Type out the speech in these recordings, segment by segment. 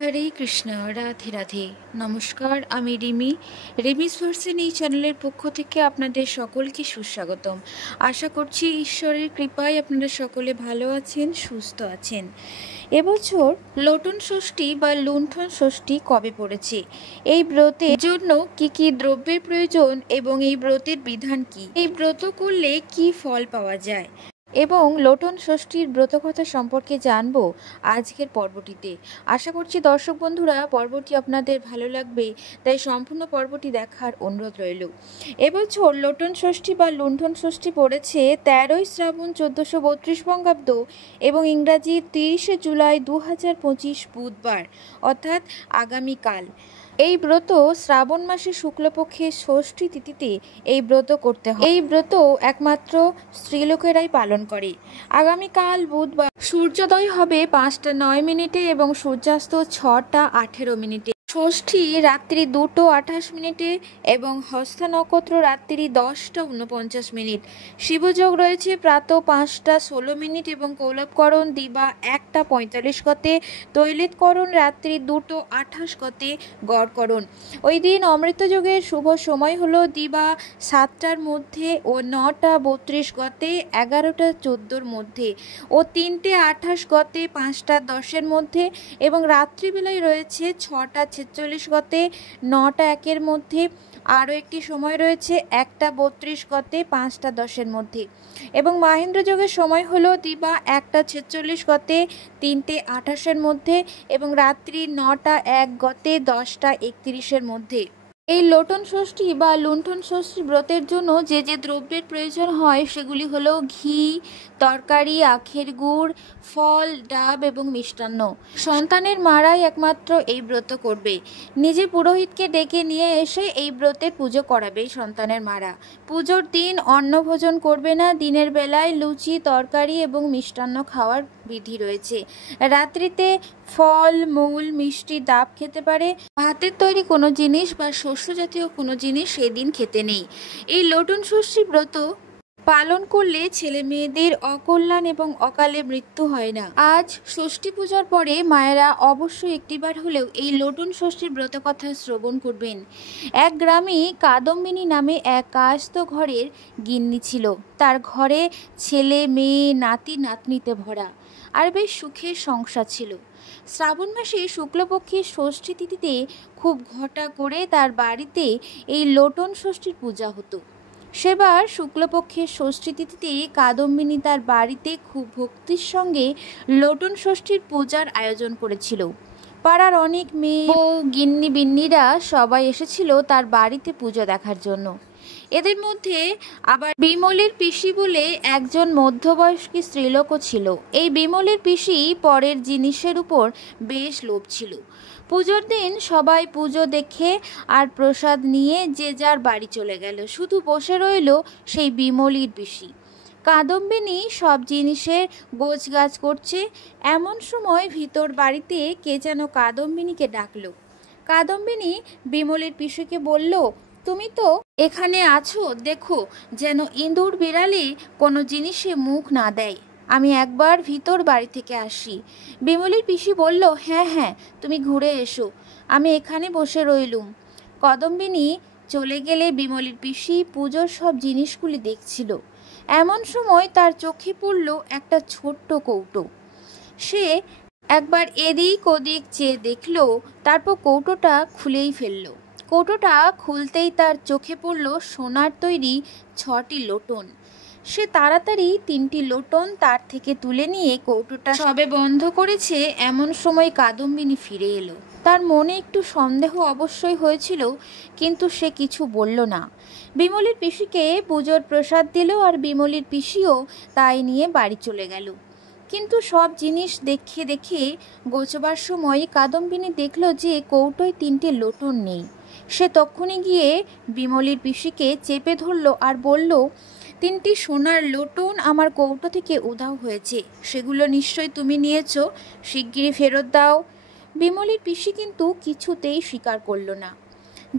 হরে কৃষ্ণ, রাধে রাধে। নমস্কার, আমি রিমি। রিমিস ভার্সন এই চ্যানেলের পক্ষ থেকে আপনাদের সকলকে সুস্বাগতম। আশা করছি ঈশ্বরের কৃপায় আপনারা সকলে ভালো আছেন, সুস্থ আছেন। এবছর লোটন ষষ্ঠী বা লুণ্ঠন ষষ্ঠী কবে পড়েছে, এই ব্রতের জন্য কি কি দ্রব্যের প্রয়োজন এবং এই ব্রতের বিধান কি, এই ব্রত করলে কি ফল পাওয়া যায় এবং লোটন ষষ্ঠীর ব্রতকথা সম্পর্কে জানবো আজকের পর্বটিতে। আশা করছি দর্শক বন্ধুরা পর্বটি আপনাদের ভালো লাগবে, তাই সম্পূর্ণ পর্বটি দেখার অনুরোধ রইল। এবছর লোটন ষষ্ঠী বা লুণ্ঠন ষষ্ঠী পড়েছে 13ই শ্রাবণ 1432 বঙ্গাব্দ এবং ইংরাজি 30শে জুলাই 2025 বুধবার, অর্থাৎ আগামীকাল। এই ব্রত শ্রাবণ মাসে শুক্লপক্ষের ষষ্ঠী তিথিতে এই ব্রত করতে হয়। এই ব্রত একমাত্র স্ত্রীলোকেরাই পালন করে। আগামীকাল বুধবার সূর্যোদয় হবে 5টা 9 মিনিটে এবং সূর্যাস্ত 6টা 18 মিনিটে। ষষ্ঠী রাত্রি 2টো 28 মিনিটে এবং হস্তা নক্ষত্র রাত্রি 10টা 49 মিনিট। শিবযোগ রয়েছে প্রাত 5টা 16 মিনিট এবং কৌলবকরণ দিবা 1টা 45 গতে, তৈলিতকরণ রাত্রি 2টো 28 গতে, গড়করণ। ওই দিন অমৃতযোগের শুভ সময় হলো দিবা 7টার মধ্যে ও 9টা 32 গতে, 11টা 14 মধ্যে ও 3টে 28 গতে, 5টা 10 মধ্যে এবং রাত্রিবেলায় রয়েছে 6টা 46 গতে, 9টা 1 মধ্যে। আরও একটি সময় রয়েছে 1টা 32 গতে, 5টা 10 মধ্যে এবং মাহেন্দ্র যোগের সময় হলো দিবা 1টা 46 গতে, 3টে 28 মধ্যে এবং রাত্রি 9টা 1 গতে, 10টা 31 মধ্যে। এই লোটন ষষ্ঠী বা লুণ্ঠন ষষ্ঠী ব্রতের জন্য যে যে দ্রব্যের প্রয়োজন হয় সেগুলি হলো ঘি, তরকারি, আখের গুড়, ফল, ডাব এবং মিষ্টান্ন। সন্তানের মারাই একমাত্র এই ব্রত করবে। নিজে পুরোহিতকে ডেকে নিয়ে এসে এই ব্রতের পুজো করাবে সন্তানের মারা। পুজোর দিন অন্ন ভোজন করবে না। দিনের বেলায় লুচি, তরকারি এবং মিষ্টান্ন খাওয়ার বিধি রয়েছে। রাত্রিতে ফল, মূল, মিষ্টি, ডাব খেতে পারে। ভাতের তৈরি কোনো জিনিস বা শস্য জাতীয় কোনো জিনিস সেদিন খেতে নেই। এই লোটন ষষ্ঠী ব্রত পালন করলে ছেলে মেয়েদের অকল্যাণ এবং অকালে মৃত্যু হয় না। আজ ষষ্ঠী পূজার পরে মায়েরা অবশ্যই একটিবার হলেও এই লোটন ষষ্ঠীর ব্রত কথা শ্রবণ করবেন। এক গ্রামে কাদম্বিনী নামে এক কায়স্থ ঘরের গিন্নি ছিল। তার ঘরে ছেলে, মেয়ে, নাতি নাতনিতে ভরা আর বেশ সুখের সংসার ছিল। শ্রাবণ মাসে শুক্লপক্ষের ষষ্ঠী তিথিতে খুব ঘটা করে তার বাড়িতে এই লোটন ষষ্ঠীর পূজা হতো। সেবার শুক্লপক্ষের ষষ্ঠী তিথিতে কাদম্বিনী তার বাড়িতে খুব ভক্তির সঙ্গে লোটন ষষ্ঠীর পূজার আয়োজন করেছিল। পাড়ার অনেক মেয়ে ও গিন্নি বিন্নিরা সবাই এসেছিল তার বাড়িতে পুজো দেখার জন্য। এদের মধ্যে আবার বিমলের পিসি বলে একজন মধ্যবয়স্কী স্ত্রীলোকও ছিল। এই বিমলের পিসি পরের জিনিসের উপর বেশ লোভ ছিল। পুজোর দিন সবাই পুজো দেখে আর প্রসাদ নিয়ে যে যার বাড়ি চলে গেল। শুধু বসে রইল সেই বিমলির পিসি। কাদম্বিনী সব জিনিসের গোছগাছ করছে। এমন সময় ভিতর বাড়িতে কে যেন কাদম্বিনীকে ডাকলো। কাদম্বিনী বিমলের পিসিকে বলল, তুমি তো এখানে আছো, দেখো যেন ইঁদুর বিড়ালে কোনো জিনিসে মুখ না দেয়। আমি একবার ভিতর বাড়ি থেকে আসি। বিমলের পিসি বলল, হ্যাঁ হ্যাঁ, তুমি ঘুরে এসো, আমি এখানে বসে রইলুম। কাদম্বিনী চলে গেলে বিমলের পিসি পুজোর সব জিনিসগুলি দেখছিল। এমন সময় তার চোখে পড়ল একটা ছোট্ট কৌটো। সে একবার এদিক ওদিক চেয়ে দেখল, তারপর কৌটোটা খুলেই ফেলল। কৌটোটা খুলতেই তার চোখে পড়ল সোনার তৈরি 6টি লোটন। সে তাড়াতাড়ি 3টি লোটন তার থেকে তুলে নিয়ে কৌটোটা সবে বন্ধ করেছে এমন সময় কাদম্বিনী ফিরে এলো। তার মনে একটু সন্দেহ অবশ্যই হয়েছিল, কিন্তু সে কিছু বলল না। বিমলের পিসিকে পুজোর প্রসাদ দিল আর বিমলের পিসিও তাই নিয়ে বাড়ি চলে গেল। কিন্তু সব জিনিস দেখে দেখে গোছবার সময় কাদম্বিনী দেখল যে কৌটোয় 3টে লোটন নেই। সে তক্ষুনি গিয়ে বিমলের পিসিকে চেপে ধরল আর বলল, 3টি সোনার লোটন আমার কৌটো থেকে উধাও হয়েছে, সেগুলো নিশ্চয়ই তুমি নিয়েছো, শিগগিরই ফেরত দাও। বিমলের পিসি কিন্তু কিছুতেই স্বীকার করল না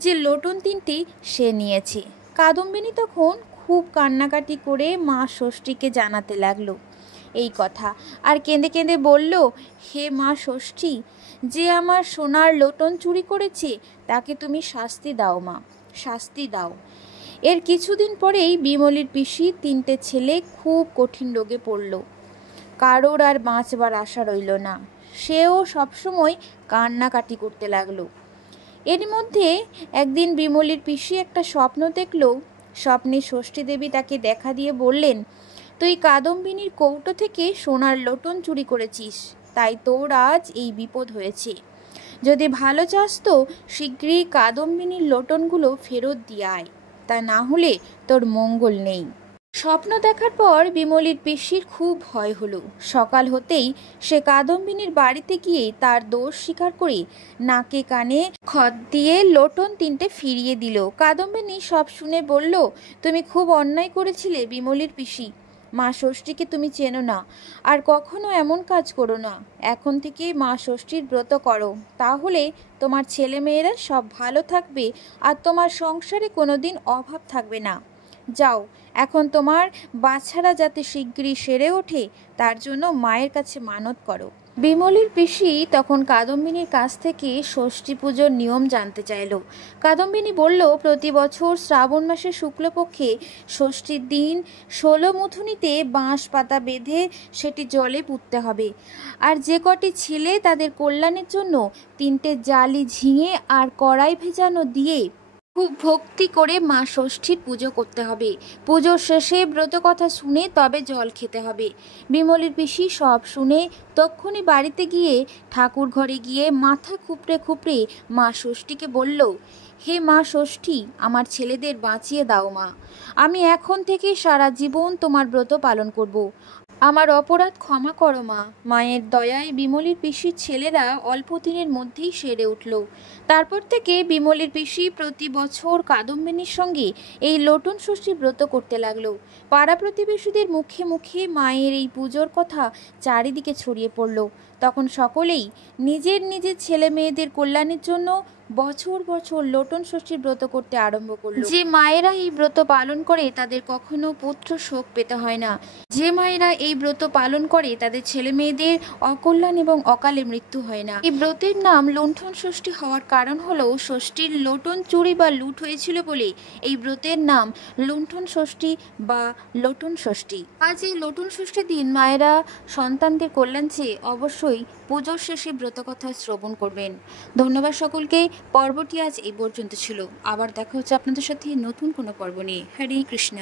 যে লোটন 3টি সে নিয়েছে। কাদম্বিনী তখন খুব কান্নাকাটি করে মা ষষ্ঠীকে জানাতে লাগলো এই কথা আর কেঁদে কেঁদে বলল, হে মা ষষ্ঠী, যে আমার সোনার লোটন চুরি করেছে তাকে তুমি শাস্তি দাও মা, শাস্তি দাও। এর কিছুদিন পরেই বিমলের পিসি 3টে ছেলে খুব কঠিন রোগে পড়ল। কারোর আর বাঁচবার আশা রইল না। সেও সবসময় কান্নাকাটি করতে লাগলো। এর মধ্যে একদিন বিমলের পিসি একটা স্বপ্ন দেখল। স্বপ্নে ষষ্ঠী দেবী তাকে দেখা দিয়ে বললেন, তুই কাদম্বিনীর কৌটো থেকে সোনার লোটন চুরি করেছিস, তাই তোর আজ এই বিপদ হয়েছে। যদি ভালো চাস তো শীঘ্রই কাদম্বিনীর লোটনগুলো ফেরত দিয়ে আয়, তা না হলে তোর মঙ্গল নেই। স্বপ্ন দেখার পর বিমলের পিসির খুব ভয় হলো। সকাল হতেই সে কাদম্বিনীর বাড়িতে গিয়ে তার দোষ স্বীকার করে নাকে কানে খত দিয়ে লোটন 3টে ফিরিয়ে দিল। কাদম্বিনী সব শুনে বলল, তুমি খুব অন্যায় করেছিলে বিমলের পিসি। মা ষষ্ঠীকে তুমি চেনো না, আর কখনো এমন কাজ করো না। এখন থেকে মা ষষ্ঠীর ব্রত করো, তাহলে তোমার ছেলেমেয়েরা সব ভালো থাকবে আর তোমার সংসারে কোনোদিন অভাব থাকবে না। যাও, এখন তোমার বাচ্চারা যাতে শীঘ্রই সেরে ওঠে তার জন্য মায়ের কাছে মানত করো। বিমলের পিসি তখন কাদম্বিনীর কাছ থেকে ষষ্ঠী পুজোর নিয়ম জানতে চাইল। কাদম্বিনী বলল, প্রতি বছর শ্রাবণ মাসের শুক্লপক্ষে ষষ্ঠীর দিন 16 মুথুনিতে বাঁশ পাতা বেঁধে সেটি জলে পুঁততে হবে। আর যে কটি ছেলে তাদের কল্যাণের জন্য 3টে জালি ঝিঙে আর কড়াই ভেজানো দিয়ে খুব ভক্তি করে মা ষষ্ঠীর পুজো করতে হবে। পুজোর শেষে ব্রত কথা শুনে তবে জল খেতে হবে। বিমলের পিসি সব শুনে তক্ষুনি বাড়িতে গিয়ে ঠাকুর ঘরে গিয়ে মাথা খুপড়ে খুপড়ে মা ষষ্ঠীকে বলল, হে মা ষষ্ঠী, আমার ছেলেদের বাঁচিয়ে দাও মা। আমি এখন থেকে সারা জীবন তোমার ব্রত পালন করব। আমার অপরাধ ক্ষমা করো মা। মায়ের দয়ায় বিমলের পিসির ছেলেরা অল্প দিনের মধ্যেই সেরে উঠল। তারপর থেকে বিমলের পিসি প্রতি বছর কাদম্বিনীর সঙ্গে এই লোটন ষষ্ঠী ব্রত করতে লাগলো। পাড়া প্রতিবেশীদের মুখে মুখে মায়ের এই পুজোর কথা চারিদিকে ছড়িয়ে পড়ল। তখন সকলেই নিজের নিজের ছেলে মেয়েদের কল্যাণের জন্য বছর বছর লোটন ষষ্ঠীর ব্রত করতে আরম্ভ করলো। যে মায়েরা এই ব্রত পালন করে তাদের কখনো পুত্র শোক পেতে হয় না। যে মায়েরা এই ব্রত পালন করে তাদের ছেলে মেয়েদের অকল্যাণ এবং অকালে মৃত্যু হয় না। এই ব্রতের নাম লুণ্ঠন ষষ্ঠী হওয়ার কারণ হলো ষষ্ঠীর লোটন চুরি বা লুট হয়েছিল বলে এই ব্রতের নাম লুণ্ঠন ষষ্ঠী বা লোটন ষষ্ঠী। আজ এই লোটন ষষ্ঠীর দিন মায়েরা সন্তানদের কল্যাণ চেয়ে অবশ্যই পুজোর শেষে ব্রতকথা শ্রবণ করবেন। ধন্যবাদ সকলকে। পর্বটি আজ এই পর্যন্ত ছিল। আবার দেখা হচ্ছে আপনাদের সাথে নতুন কোনো পর্ব নিয়ে। হরে কৃষ্ণ।